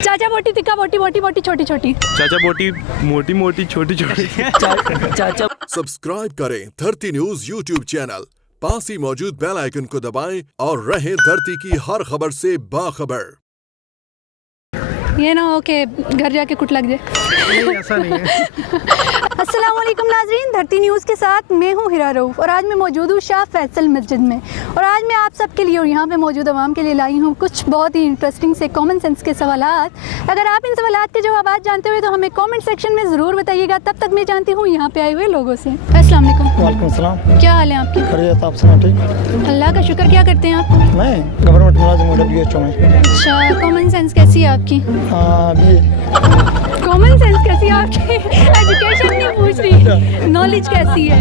चाचा बोटी तिक्का बोटी मोटी मोटी छोटी छोटी। चाचा बोटी मोटी मोटी छोटी छोटी। चाचा सब्सक्राइब करें धरती न्यूज यूट्यूब चैनल, पास ही मौजूद बेल आइकन को दबाएं और रहें धरती की हर खबर से बाखबर। ये ना हो के घर जाके कुट लग जाए। नहीं, ऐसा नहीं है। अस्सलाम वालेकुम नाजरीन, धरती न्यूज़ के साथ मैं हूँ हिरा रऊफ़ और आज मैं मौजूद हूँ शाह फैसल मस्जिद में। और आज मैं आप सबके लिए और यहाँ पे मौजूद आवाम के लिए लाई हूँ कुछ बहुत ही इंटरेस्टिंग से कॉमन सेंस के सवालात। अगर आप इन सवालात के जवाब जानते हुए तो हमें कमेंट सेक्शन में ज़रूर बताइएगा। तब तक मैं जानती हूँ यहाँ पे आए हुए लोगों से। अस्सलाम वालेकुम। वालेकुम सलाम। क्या हाल है आपकी? खैरियत, आप सुना? ठीक। अल्लाह का शुक्र। क्या करते हैं आप? मैं गवर्नमेंट मुलाजिम हूँ WHO में। अच्छा, कॉमन सेंस कैसी है आपकी? अभी कॉमन सेंस कैसी है आपकी? एजुकेशन नहीं पूछ रही, नॉलेज कैसी है?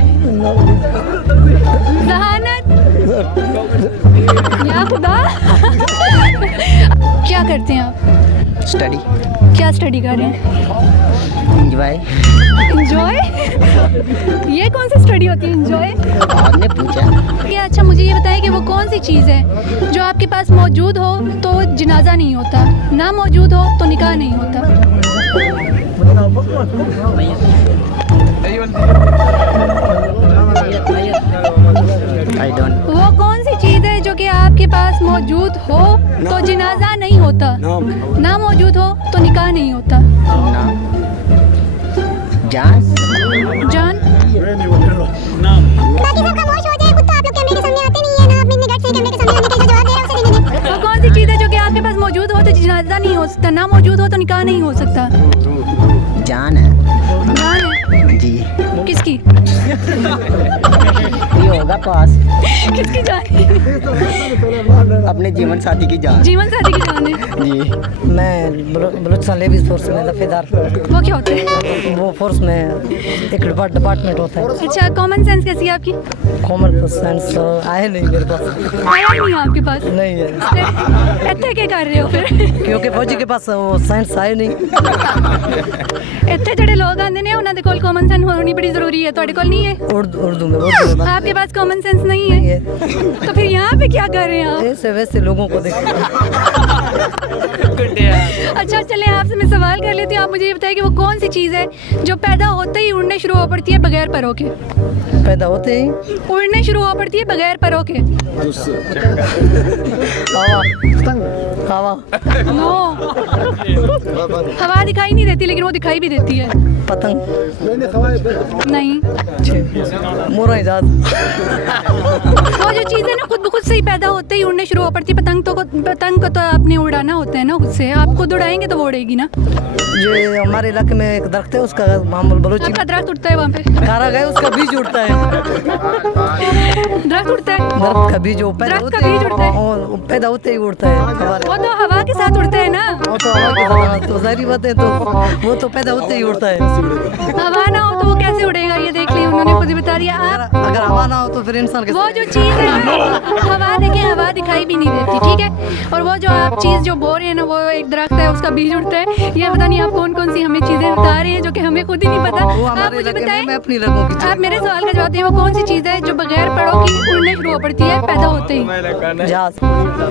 जहानत या खुदा। क्या करते हैं आप? स्टडी। क्या स्टडी कर रहे हैं? एंजॉय। एंजॉय? ये कौन सी स्टडी होती है एंजॉय? आपने पूछा। क्या अच्छा मुझे ये बताएं कि वो कौन सी चीज़ है जो आपके पास मौजूद हो तो जनाजा नहीं होता, ना मौजूद हो तो निकाह नहीं होता? I don't. वो कौन सी चीज़ है जो कि आपके पास मौजूद हो तो जनाजा नहीं होता, ना मौजूद हो तो निकाह नहीं होता? जान। जान? बाकी सब खामोश हो जाए, कुत्ता आप लोग कैमरे के सामने आते नहीं है ना, आप इतने गट से कैमरे के सामने आने के जवाब दे रहे हो, उसे देने दे। वो कौन सी चीज़ है जो कि आपके पास मौजूद हो तो जनाजा नहीं हो सकता, ना मौजूद हो तो निकाह नहीं हो सकता? जान है। जान है? जी। किसकी? ये होगा पास। किसकी जान? अपने जीवन साथी की जान। जीवन साथी की जान है। जी। मैं बलूचिस्तान लेडीज फोर्स में दफेदार। वो क्या होता है? वो फोर्स में एक डिपार्टमेंट होता है। अच्छा, कॉमन सेंस कैसी है आपकी? कॉमन सेंस आए नहीं मेरे पास। आया नहीं है आपके पास? नहीं है, इतने क्या कर रहे हो फिर? क्योंकि फौजी के पास वो साइंस आए नहीं। इतने जड़े लोग आते हैं उन्होंने कोल कॉमन सेंस होनी बड़ी जरूरी है, ਤੁਹਾਡੇ ਕੋਲ नहीं है? उर्दू में आपके पास कॉमन सेंस नहीं है तो फिर यहाँ पे क्या कर रहे हैं आप? ऐसे वैसे लोगों को देखते। अच्छा चलें, आपसे मैं सवाल कर लेती हूँ। आप मुझे ये बताइए कि वो कौन सी चीज़ है जो पैदा होते ही उड़ने शुरू हो पड़ती है बगैर परों के? पैदा होते ही उड़ने शुरू हो पड़ती है बगैर परों के? हवा। नो, हवा दिखाई नहीं देती लेकिन वो दिखाई भी देती है। पतंग। नहीं, मोरा जहाज। वो जो चीज़ है ना खुद ब खुद से ही पैदा होते ही उड़ने शुरू हो पड़ती है। पतंग को तो आपने उड़ाना होता है ना खुद से, आप खुद उड़ाएंगे तो वो उड़ेगी ना। ये हमारे इलाके में एक दरख्त है, उसका मामूल बलोची आपका दरख्त उड़ता है वहाँ पे? खारा गया, उसका बीज उड़ता है। दरख्त उड़ता है? दरख्त का बीज वो पैदा दरख्त का होते ही बीज उड़ता है? वो पैदा होते ही उड़ता है। वो तो हवा के साथ उड़ता है ना। वो तो हवा के साथ, तो जाहिर बात है, तो वो तो पैदा होते ही उड़ता है। हवा ना हो तो वो कैसे उड़ेगा? ये देख लिया, उन्होंने खुद ही बता दिया। आप अगर हवा ना हो तो फिर इंसान के वो जो चीज़ है ना, हवा देखें, हवा दिखाई भी नहीं देती, ठीक है? और वो जो आप चीज़ जो बोल रहे हैं ना, वो एक दरख्त है, उसका बीज उड़ता है। ये पता नहीं आप कौन कौन सी हमें चीज़ें बता रहे हैं जो कि हमें खुद ही नहीं पता। वो आप हमारे मुझे इलाके में बताएं, मैं अपनी लगों की आप मेरे सवाल का जवाब दें। वो कौन सी चीज़ है जो बगैर पड़ों की उड़ने शुरू हो पड़ती है पैदा होते ही? जहाज।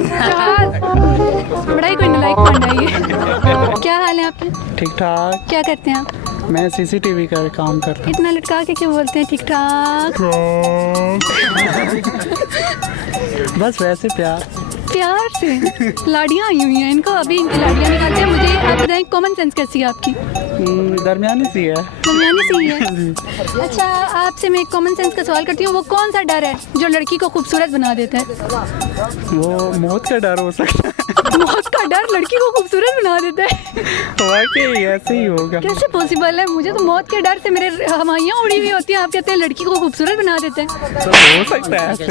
जहाज। बड़ा ही कोई नालायक पांडा है ये। क्या हाल है आपके? ठीक ठाक। क्या करते हैं आप? मैं CCTV का काम करता हूँ। इतना लटका के क्यों बोलते हैं ठीक ठाक? बस वैसे प्यार। प्यार से? लाड़ियाँ आई हुई हैं इनको, अभी इनकी लाड़ियाँ निकालते हैं। मुझे आप बताएं कॉमन सेंस कैसी है आपकी? दरमियानी सी है। दरमियानी सी है। अच्छा, आपसे मैं एक कॉमन सेंस का सवाल करती हूँ। वो कौन सा डर है जो लड़की को खूबसूरत बना देता है? वो मौत का डर हो सकता है। मौत का डर लड़की को खूबसूरत बना देता है? वाकई ऐसे ही होगा। कैसे पॉसिबल है? मुझे तो मौत के डर से मेरे हवाइयाँ उड़ी हुई होती हैं। आप कहते हैं लड़की को खूबसूरत बना देते हैं? तो हो सकता है ऐसे।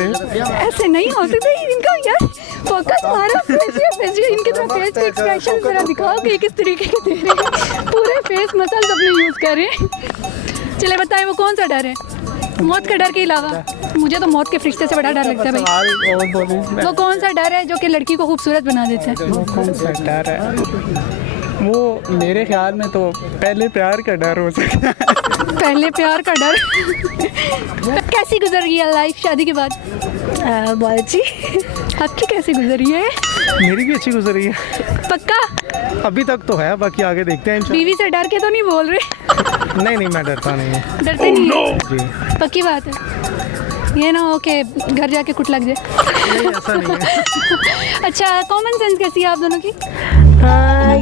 ऐसे नहीं हो सकता। इनका यार फोकस मारा फेस, इनके तरफ फेस के एक्सप्रेशन जरा दिखाओ कि किस तरीके के दे रहे हैं। पूरे फेस मसल्स अपने यूज़ कर रहे हैं। चले बताएं वो कौन सा डर है मौत के डर के अलावा? मुझे तो मौत के फरिश्ते से बड़ा डर लगता है भाई। सवाल और बोलिए। वो कौन सा डर है जो कि लड़की को खूबसूरत बना देता है? वो कौन सा डर है? वो मेरे ख्याल में तो पहले प्यार का डर हो सकता है। पहले प्यार का डर। कैसी गुजर रही है लाइफ शादी के बाद? बाजी आपकी कैसी गुजरी है? मेरी भी अच्छी गुजरी है। पक्का? अभी तक तो है, बाकी आगे देखते हैं इंशाल्लाह। बीवी से डर के तो नहीं बोल रहे? नहीं मैं डरता नहीं हूँ डरते नहीं है? जी। पक्की बात है, ये ना हो कि घर जाके कुट लग जाए। नहीं ऐसा नहीं है। अच्छा, कॉमन सेंस कैसी है आप दोनों की?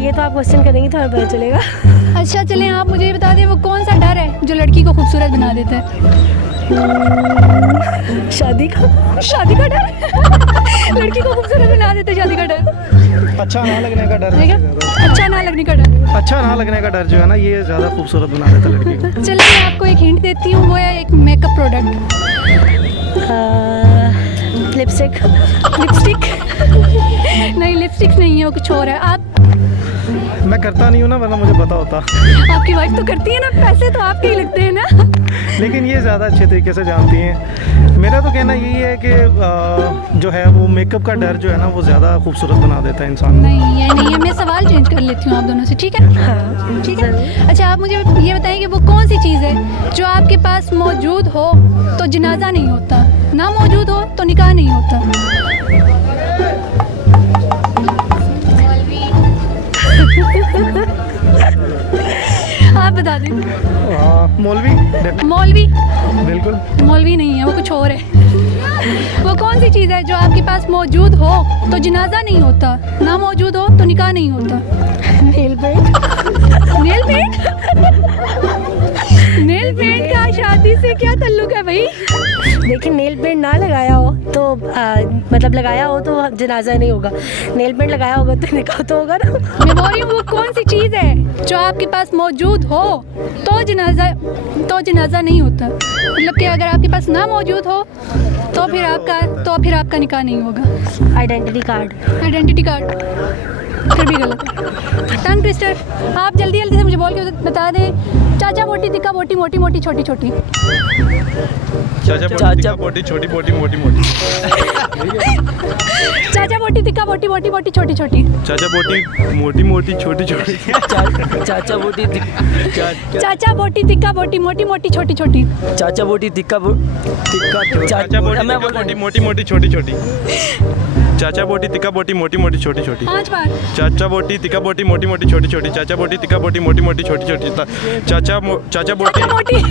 ये तो आप क्वेश्चन करेंगे तो हमें पता चलेगा। अच्छा चलें, आप मुझे ये बता दें वो कौन सा डर है जो लड़की को खूबसूरत बना देता है? शादी का डर। लड़की को खूबसूरत बना देता है शादी का डर। अच्छा ना लगने का डर ठीक है? है। अच्छा ना लगने का डर। अच्छा ना लगने का डर जो है ना, ये ज़्यादा खूबसूरत बना देता है लड़की को। चलिए मैं आपको एक हिंट देती हूँ, वो है एक मेकअप प्रोडक्ट। लिपस्टिक नहीं, लिपस्टिक नहीं है, वो कुछ और है। आप मैं करता नहीं हूँ ना, वरना मुझे पता होता। आपकी वाइफ तो करती है ना, पैसे तो आपके ही लगते हैं ना। लेकिन ये ज़्यादा अच्छे तरीके से जानती हैं। मेरा तो कहना यही है कि जो है वो मेकअप का डर जो है ना, वो ज़्यादा खूबसूरत बना देता है इंसान को। नहीं ये नहीं है, मैं सवाल चेंज कर लेती हूँ आप दोनों से, ठीक है? ठीक है। अच्छा आप मुझे ये बताएं कि वो कौन सी चीज़ है जो आपके पास मौजूद हो तो जनाजा नहीं होता, ना मौजूद हो तो निकाह नहीं होता? आप बता दें। मौलवी। बिल्कुल बिल्कुल। मौलवी नहीं है, वो कुछ और है। वो कौन सी चीज़ है जो आपके पास मौजूद हो तो जनाजा नहीं होता, ना मौजूद हो तो निकाह नहीं होता? नेल पेंट का शादी से क्या ताल्लुक है भाई? देखिए, नेल पेंट ना लगाया हो तो मतलब लगाया हो तो जनाजा नहीं होगा, नेल पेंट लगाया होगा तो निकाह तो होगा ना। मैं बोल रही हूँ वो कौन सी चीज़ है जो आपके पास मौजूद हो तो जनाजा नहीं होता, मतलब कि अगर आपके पास ना मौजूद हो तो फिर आपका निकाह नहीं होगा। आइडेंटिटी कार्ड फिर भी गलत है। Tongue twister. आप जल्दी से मुझे बोल के बता दें। चाचा बोटी तिक्का बोटी मोटी मोटी छोटी छोटी। चाचा बोटी छोटी बोटी मोटी मोटी। चाचा बोटी तिक्का बोटी मोटी मोटी छोटी छोटी। चाचा बोटी मोटी मोटी छोटी छोटी। चाचा बोटी चाचा बोटी तिक्का बोटी मोटी मोटी छोटी छोटी। चाचा बोटी तिक्का चाचा बोटी मोटी मोटी छोटी छोटी। चाचा बोटी तिक्का बोटी मोटी मोटी छोटी छोटी। 5 बार। चाचा बोटी तिक्का बोटी मोटी मोटी छोटी छोटी। चाचा बोटी तिक्का बोटी मोटी मोटी छोटी छोटी। चाचा बोटी मोटी।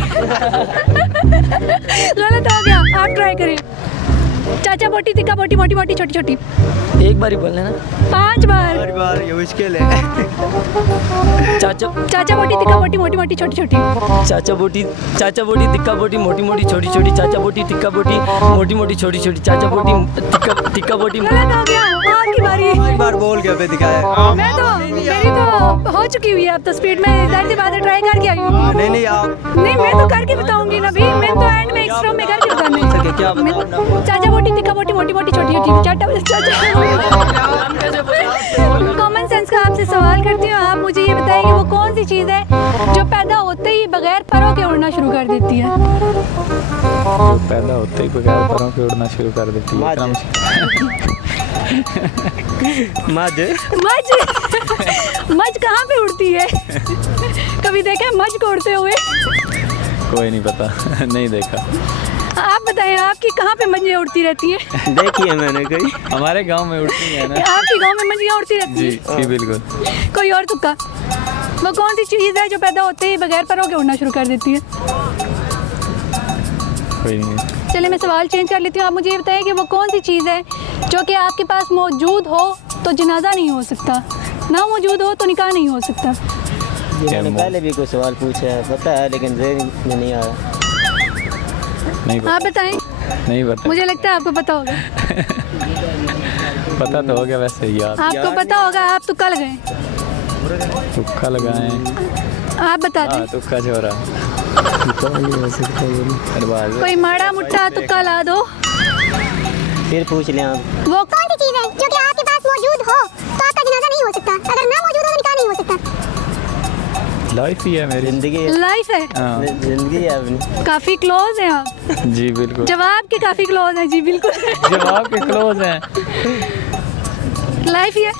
गलत हो गया, आप ट्राई करें। चाचा बोटी तिक्का बोटी मोटी मोटी छोटी छोटी। एक बार ही बोलना ना। 5 बार। बार ये मुश्किल है। चाचा बोटी तिक्का बोटी मोटी मोटी छोटी छोटी। चाचा बोटी तिक्का बोटी मोटी मोटी छोटी छोटी। चाचा बोटी तिक्का बोटी मोटी मोटी छोटी छोटी। चाचा बोटी तिक्का बोटी। गलत हो गया, आपकी बारी। एक बार बोल के पे दिखाया। मेरी तो हो चुकी हुई है, अब तो स्पीड में जाहिर सी बात है ट्राई करके आई हूँ। नहीं आप नहीं मैं तो करके बताऊंगी ना भाई, मैं तो एंड में एक्स्ट्रा में करके बताऊंगी। क्या बताऊं? चाचा बोटी तिक्का बोटी मोटी मोटी छोटी छोटी। कॉमन सेंस का आपसे सवाल करती हूँ, आप मुझे ये बताएं कि वो कौन सी चीज़ है जो पैदा होते ही बगैर परों के उड़ना शुरू कर देती है? पैदा होते ही बगैर परों के उड़ना शुरू कर देती है। मज कहाँ पे उड़ती है? कभी देखा है मज को उड़ते हुए? कोई नहीं पता, नहीं देखा। आप बताएं, आपकी कहाँ पे मंजियाँ उड़ती रहती हैं? देखी है मैंने कहीं। हमारे गांव में उड़ती है ना। आपके गांव में मंजियाँ उड़ती रहती जी हैं? जी बिल्कुल। कोई और तुक्का? वो कौन सी चीज़ है जो पैदा होते ही बगैर परों के उड़ना शुरू कर देती है? कोई नहीं। चलिए मैं सवाल चेंज कर लेती हूँ, आप मुझे ये बताएं कि वो कौन सी चीज़ है जो कि आपके पास मौजूद हो तो जनाजा नहीं हो सकता, ना मौजूद हो तो निकाह नहीं हो सकता? मैंने पहले भी कोई सवाल पूछा है, पता है लेकिन ज़हन में नहीं आया। नहीं पता। आप बताएं। नहीं पता। मुझे लगता है आपको पता होगा। पता तो हो गया वैसे यार। आपको पता होगा, आप तुक्का लगाएं। तुक्का लगाएं। आप बता दें। तुक्का छोरा। कोई माड़ा मुट्ठा तुक्का ला दो। फिर पूछ लें आप। वो कौन सी चीज़ है जो कि आपके पास मौजूद हो तो आपका जनाजा नहीं हो सकता, अगर ना मौजूद हो तो निकाह नहीं हो सकता? लाइफ ही है मेरी। जिंदगी है। लाइफ है। हाँ। जिंदगी है अपनी। काफी क्लोज हैं आप। जी बिल्कुल। जवाब के काफी क्लोज हैं। जी बिल्कुल। जवाब के क्लोज हैं। लाइफ ही है।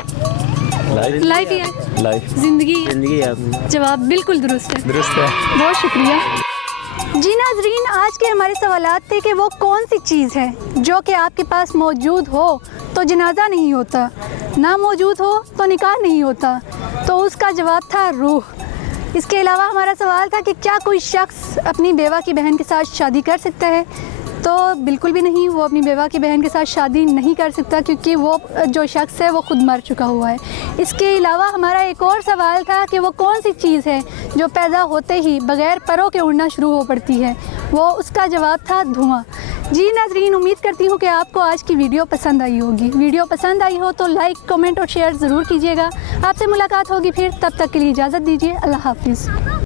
लाइफ ही है। लाइफ जिंदगी है। जिंदगी है अपनी। जवाब बिल्कुल दुरुस्त है। दुरुस्त है। बहुत शुक्रिया। जी नाजरीन, आज के हमारे सवालात थे कि वो कौन सी चीज़ है जो कि आपके पास मौजूद हो तो जनाजा नहीं होता, ना मौजूद हो तो निकाह नहीं होता। तो उसका जवाब था रूह। इसके अलावा हमारा सवाल था कि क्या कोई शख्स अपनी बेवा की बहन के साथ शादी कर सकता है, तो बिल्कुल भी नहीं, वो अपनी बेवा की बहन के साथ शादी नहीं कर सकता क्योंकि वो जो शख्स है वो ख़ुद मर चुका हुआ है। इसके अलावा हमारा एक और सवाल था कि वो कौन सी चीज़ है जो पैदा होते ही बग़ैर परों के उड़ना शुरू हो पड़ती है, वो उसका जवाब था धुआं। जी नाज़रीन, उम्मीद करती हूँ कि आपको आज की वीडियो पसंद आई होगी। वीडियो पसंद आई हो तो लाइक, कमेंट और शेयर ज़रूर कीजिएगा। आपसे मुलाकात होगी फिर, तब तक के लिए इजाज़त दीजिए। अल्लाह हाफ़िज़।